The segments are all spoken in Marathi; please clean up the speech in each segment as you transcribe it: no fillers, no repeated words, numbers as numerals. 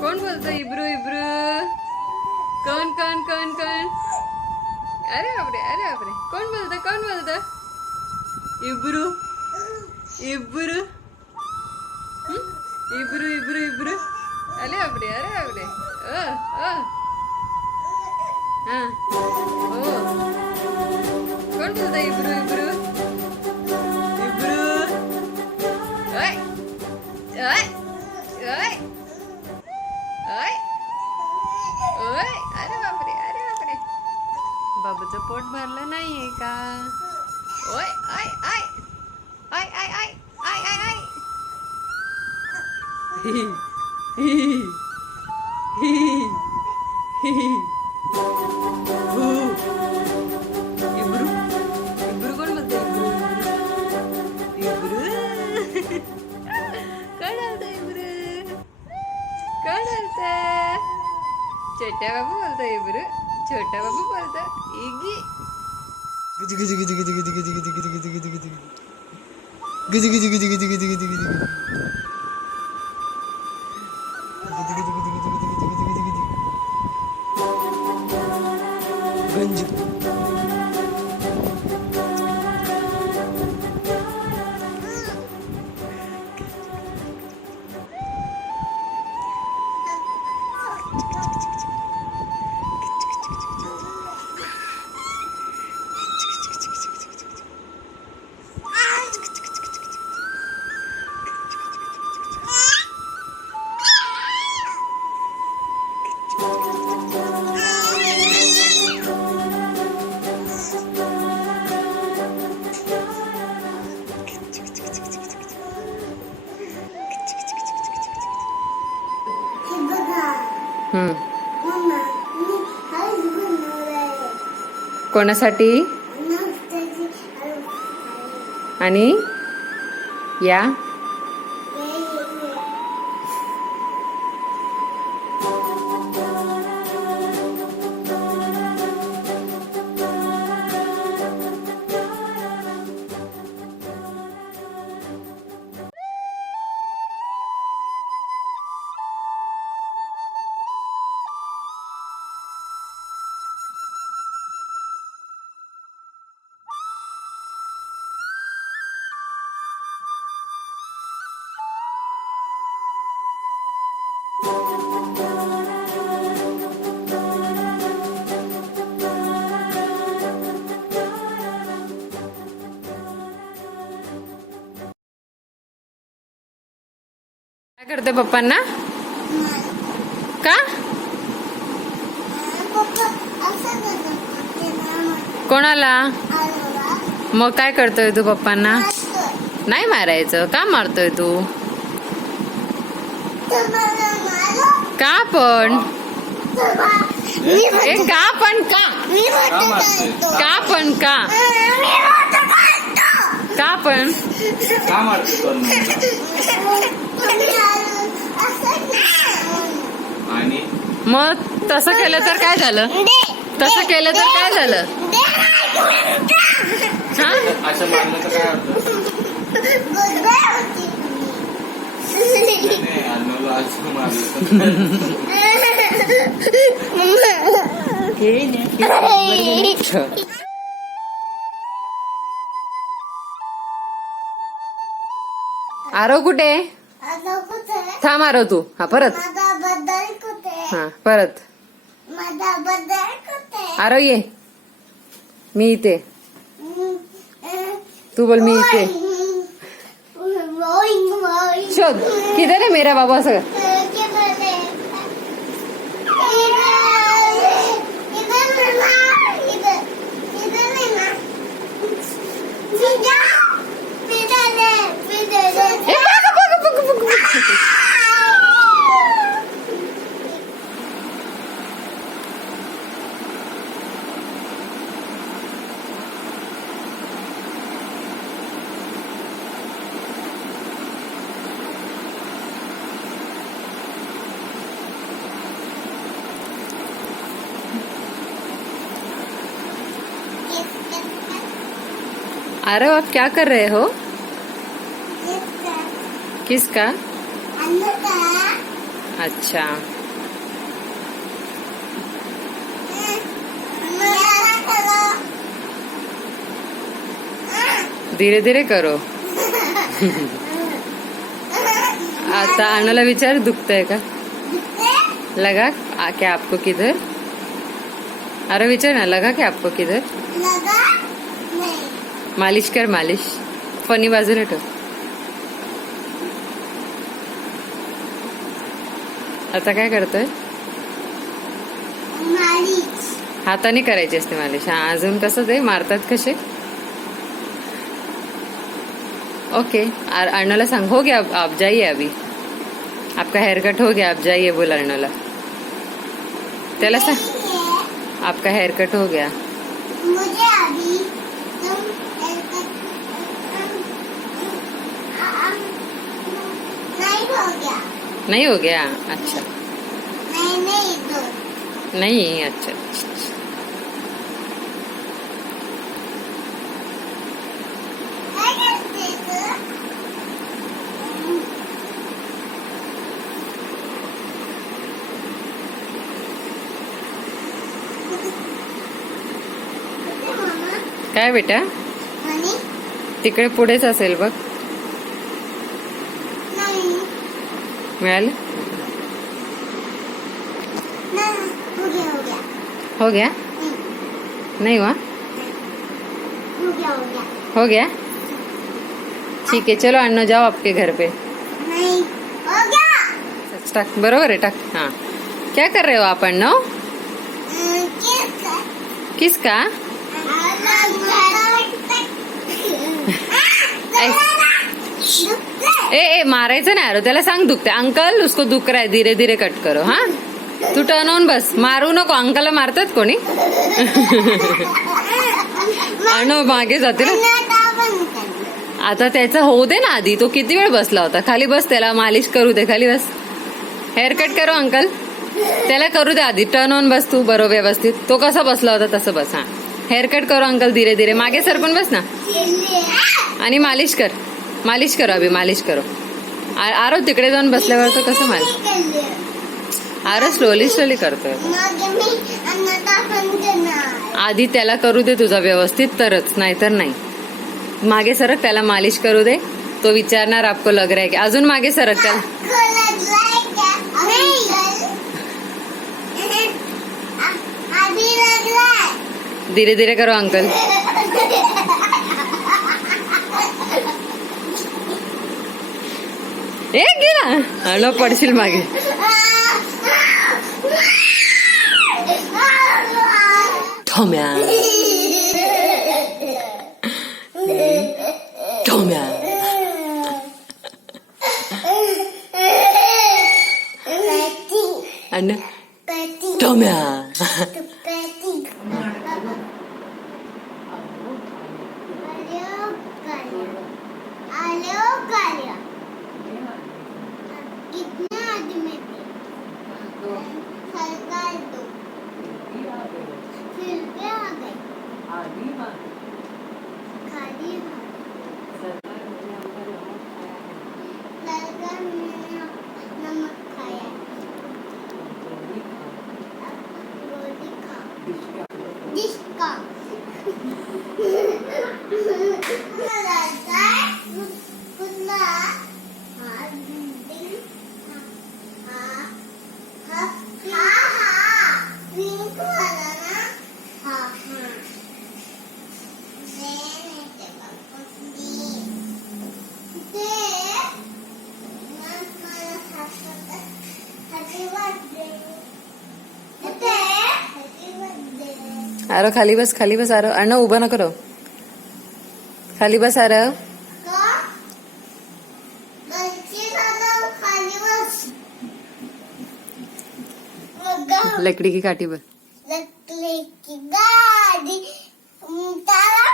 कोण बोलतो इब्रू इब्रू? कौन कौन कौन कौन? अरे बापरे, अरे बापरे, कोण बोलतं, कोण बोलतं? इब्रू इब्रू इब्रू इब्रू इब्रू. अरे बापरे, अरे बापरे. हां हो, कोण बोलतं इब्रू इब्रू इब्रू? ओय ओय ओय ओय ओय. अरे बापरे, अरे बापरे, बाबूचं पोट भरलं नाहीये का? ओय आय आय आय आय आय आय आय आय. इब्रू इब्रू कोण बोलतं? इब्रू इब्रू कोण बोलतं? इब्रू कोण बोलतं? छोटा बाबू बोलतो इब्रू, छोटा बाबू बोलतो इगी. गिजी गिजी गिजी गिजी गिजी गिजी गिजी गिजी गिजी गिजी गिजी गिजी गिजी गिजी गिजी गिजी गिजी गिजी गिजी गंज. कोणासाठी? आणि या काय करते पप्पांना का कोणाला मग काय करतोय तू पप्पांना नाही मारायचं का मारतोय तू का पण ए का पण का का पण का का पण का मारतो आणि मग तसं केलं तर काय झालं तसं केलं तर काय झालं हा असं मारलं तर काय होतं अन्नूला असं मारलं आरव कुठे थांब आरव तू हा परत हा परत आरव ये मी इथे तू बोल मी इथे शोध किधर है मेरा बाबा सगळं आरव आप क्या कर रहे हो किसका अच्छा धीरे धीरे करो आता अन्नूला विचार दुखतंय का लगा क्या आपको किधर अरे विचार ना लगा क्या आपको किधर मालिश कर मालिश फनी बाजूला ठेव आता काय करतोय हाताने करायची असते मालिश हा अजून कसं ते मारतात कसे ओके अर्णवला सांग हो गया आप जाइए अभी आपका हेयर कट हो गया आप जाइए बोल अर्णवला त्याला सांग आपका हेयर कट हो गया मुझे अभी नहीं हो गया अच्छा नहीं नहीं अच्छा काय बेटा तिकडे पुढेच असेल बघ मिळालं हो गया नहीं हुआ हो गया ठीक है चलो अन्नू जाओ आपके घर पे नहीं हो गया टाक बरोबर है टाक हाँ क्या कर रहे हो आप अन्नू किसका ए मारायचं नाही अरे त्याला सांग दुखते अंकल उसको दुख रहा है धीरे धीरे कट करो हाँ तू टर्न ऑन बस मारू नको अंकलला मारतात कोणी अनु मागे जाते ना आता त्याचा होऊ दे ना आधी तो किती वेळ बसला होता खाली बस त्याला मालिश करू दे खाली बस हेअर कट करो अंकल त्याला करू दे आधी टर्न ऑन बस तू बरोबर व्यवस्थित तो कसा बसला होता तसं बस हा हेअर कट करो अंकल धीरे धीरे मागे सरकून बस ना आणि मालिश करो अभि मालिश करो आरव तिकडे जाऊन बसल्यावर तो कसं मालिश आरव स्लोली करतोय आधी त्याला करू दे तुझा व्यवस्थित तरच नाहीतर नाही मागे सरक त्याला मालिश करू दे तो विचारणार आपको लग रहा है की अजून मागे सरक त्याला धीरे धीरे करो अंकल एक गेला अन पडशील मागे. ठोम्या ठोम्या अन्न ठोम्या. कितना आदमी थे? सरकार दो फिर क्या आ गए खाली सरकार ने नमक खाया रोटी खा जिसका कुत्ता आरो खाली बस आरो अण्णा उभा न करो खाली बस आरो लकड़ी की काठी पर लकड़ी की गाड़ी तारा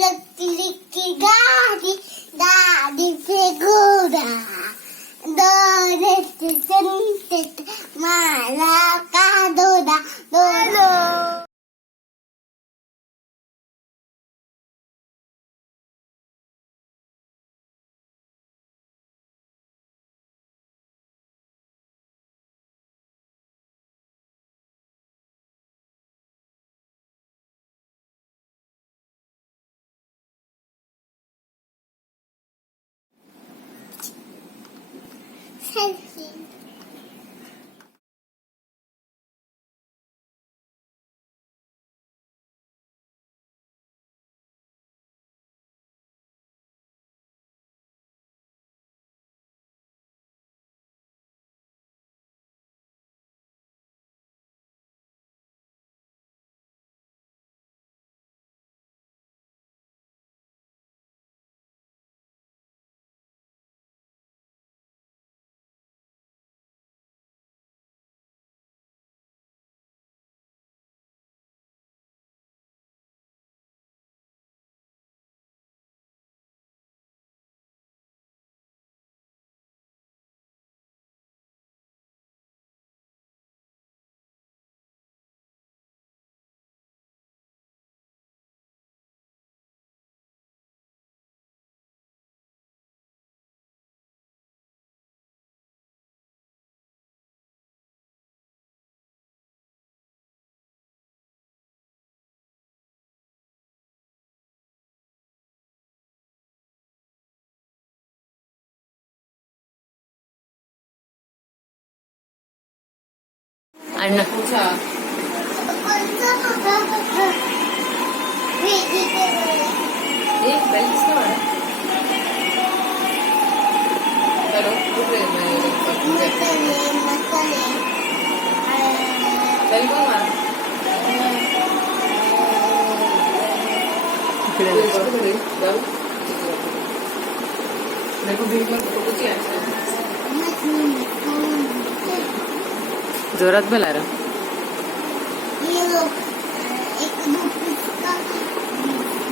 लकड़ी की गाड़ी दादी पे घोड़ा दोरे से चलते माला का दोड़ा दोलो. Selfie. अण्णा जोरात बोला रे. ये लो एक रुपीस का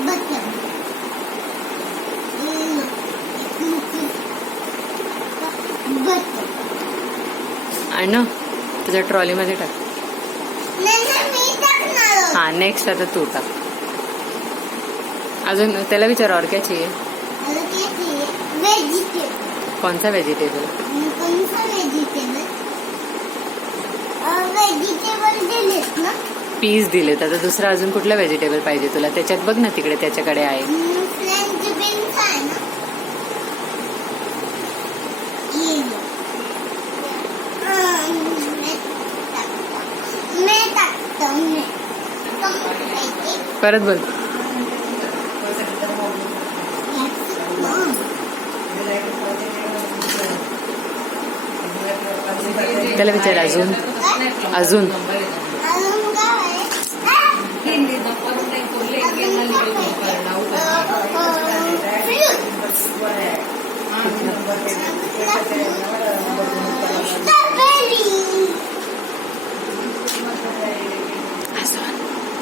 बटन ये लो एक रुपीस का बटन अण्णा तुझ्या ट्रॉली मध्ये टाक. नाही मी टाकणार हा नेक्स्ट आता तू टाक. अजून त्याला विचार और क्या चाहिए. वेजिटेबल कौन सा वेजिटेबल. कौन सा वेजिटेबल वेजिटेबल दिलेत ना पीस दिलेत. आता दुसरा अजून कुठला व्हेजिटेबल पाहिजे तुला त्याच्यात बघ ना तिकडे त्याच्याकडे आहे. फ्रेंच बीन्स आहे ना ये लो. मैं टाकतो मैं परत बोल. त्याला विचार अजून अजून अजून काय आहे?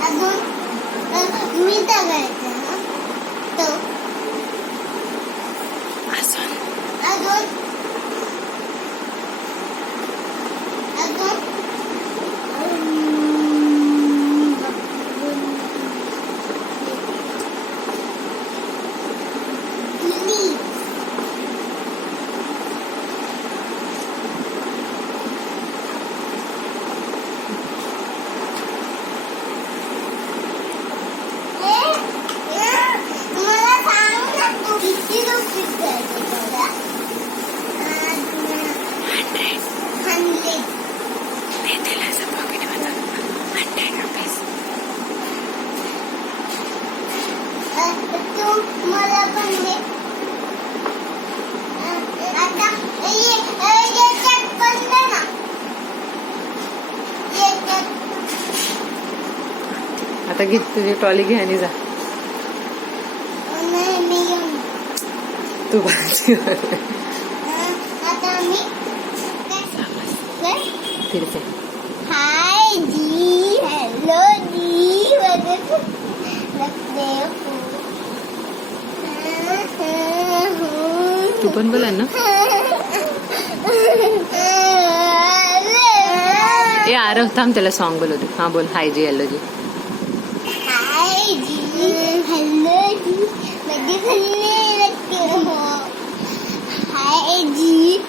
अजून मी तर घ्यायचं ना तो अजून अजून मला सांग ना तू किती रुपये द्यायचे तुला? 100 तू मला पण दे. आता याच्यात पण दे ना. याच्यात आता घे तुझी ट्रॉली घे आणि जा नाही मी घेऊन. तू भाजी आता मी काय? फिरते हाय जी हेलो जी वगैरे लगते तू पण बोला ना ए आरव थांब त्याला सॉन्ग बोलवते हा बोल हाय जी हॅलो जी हाय जी हेलो जी वगैरे लगते हो. हाय जी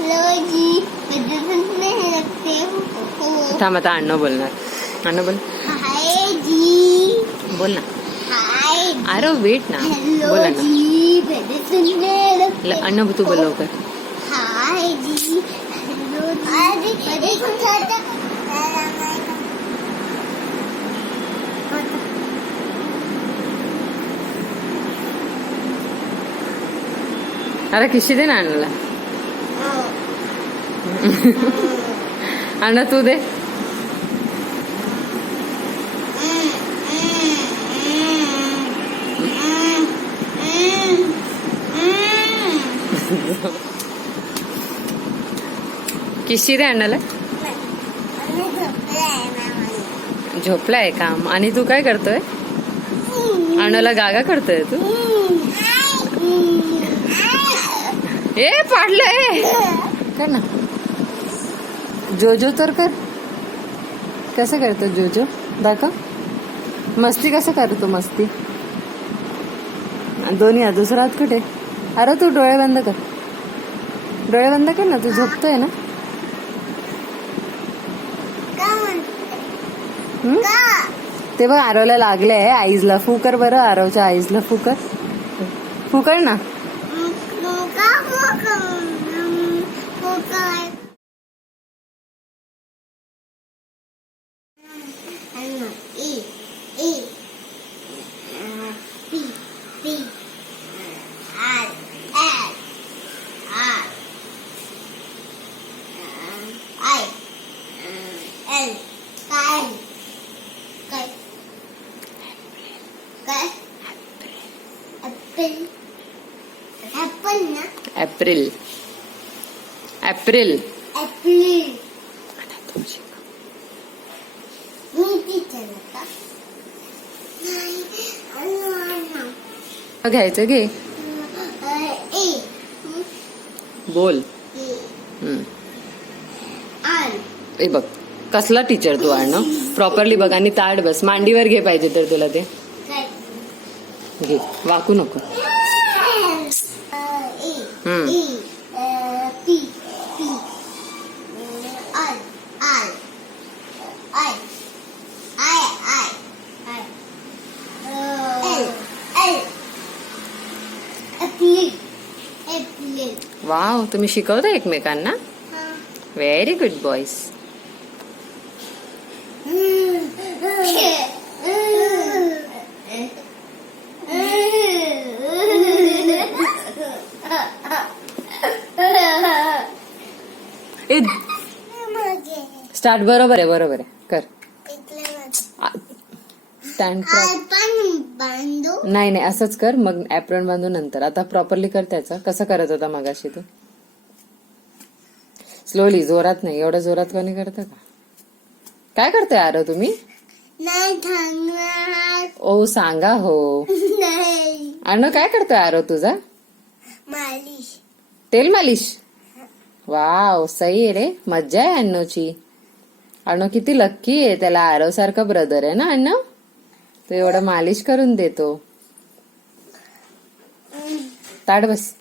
हेलो जी वगैरे लगते हो. थांब आता अण्णा बोलणार अण्णा बोल हाय जी बोल ना हाय आरव वेट ना हेलो बोला ना जी वगैरे अण्णा तू बोल लवकर हाय जी हेलो जी अरे कुछ आता अरे किशी दे ना अण्णाला अण्णा तू दे किशी दे अण्णाला झोपलाय काम आणि तू काय करतोय अण्णाला गागा करतोय तू ए पाडलंय कर ना जोजो तर कर कसं करतो जोजो दाखव मस्ती कसं करतो मस्ती दोन्ही हात दुसरा हात कुठे अरे तू डोळे बंद कर डोळे बंद कर ना तू झोपतोय ना हम्म? ते बघ आरवला लागलंय आईजला फुकर बरं आरवच्या आईजला फुकर फुकर ना एप्रिल एप्रिल घ्यायचं घे बोल ए बघ कसला टीचर तू आण प्रॉपरली बघ आणि ताट बस मांडीवर घे पाहिजे तर तुला ते घे वाकू नको वाव तुम्ही शिकवता एकमेकांना व्हेरी गुड बॉयज स्टार्ट. बरोबर आहे, बरोबर आहे. कर. इथलं स्टँड प्रॉपर. पण बांधू. नाही नाही, असंच कर. मग ऍप्रॉन बांधू नंतर. आता प्रॉपरली कर त्याचं. कसं करत होता मगाशी तू? स्लोली, जोरात नाही. एवढं जोरात कोणी करतं का? काय करताय आरो तुम्ही? नाही थांबणार. ओ सांगा हो. नाही अण्णू काय करतोय आरो तुझा? मालिश. तेल मालिश. वाव, सही आहे रे. मज्जा आहे अण्णूची. अण्णू किती लक्की आहे. त्याला आरव सारखा ब्रदर आहे ना अण्णू. तो एवढं मालिश करून देतो. ताट बस.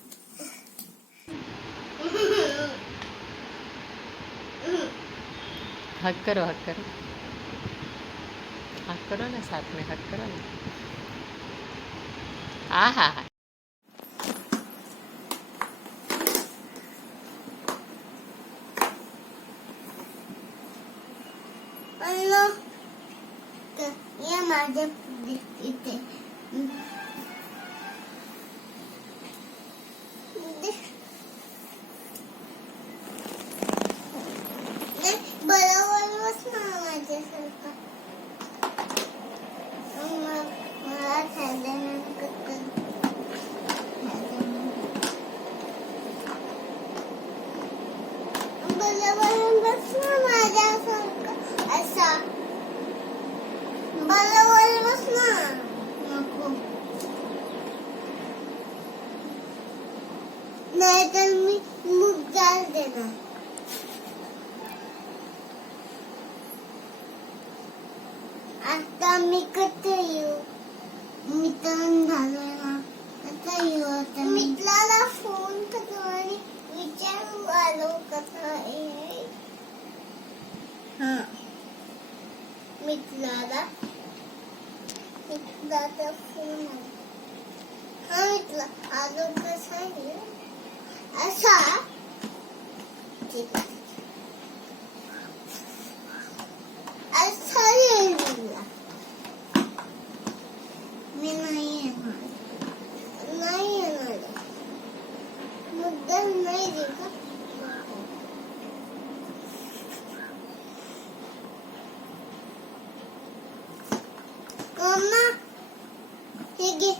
हक करो, हक करो. हक करो ना, साथ में हक करो ना. हा. अल्लो ये माझ्या इथे. बरोबर बस ना माझ्यासारखं. मला बरोबर बस ना माझ्यासारखं असा. बरोबर बस ना. नको नाही तर मी मुग जाल देणार. आता मी कधी येऊ? मी तर झालोय ना. आता येऊ. आता मित्राला फोन करू आणि विचारू आलो कसं आहे. हा मित्राला फोन आला. हा मित्र आलो कसा आहे असा. ठीक आहे. असा येईल मला. मी नाही येणार. नाही येणार. मुद्दाम नाही दे का. मम्मा हे घे.